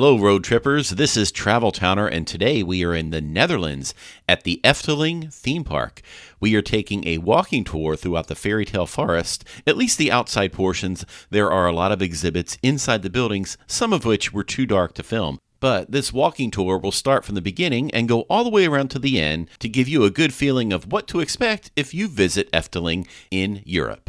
Hello, road trippers. This is Travel Towner, and today we are in the Netherlands at the Efteling Theme Park. We are taking a walking tour throughout the Fairytale Forest, at least the outside portions. There are a lot of exhibits inside the buildings, some of which were too dark to film. But this walking tour will start from the beginning and go all the way around to the end to give you a good feeling of what to expect if you visit Efteling in Europe.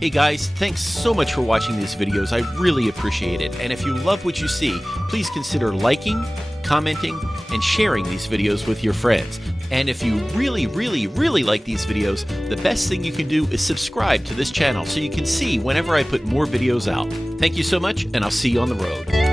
Hey guys, thanks so much for watching these videos. I really appreciate it. And if you love what you see, please consider liking, commenting, and sharing these videos with your friends. And if you really like these videos, the best thing you can do is subscribe to this channel so you can see whenever I put more videos out. Thank you so much, and I'll see you on the road.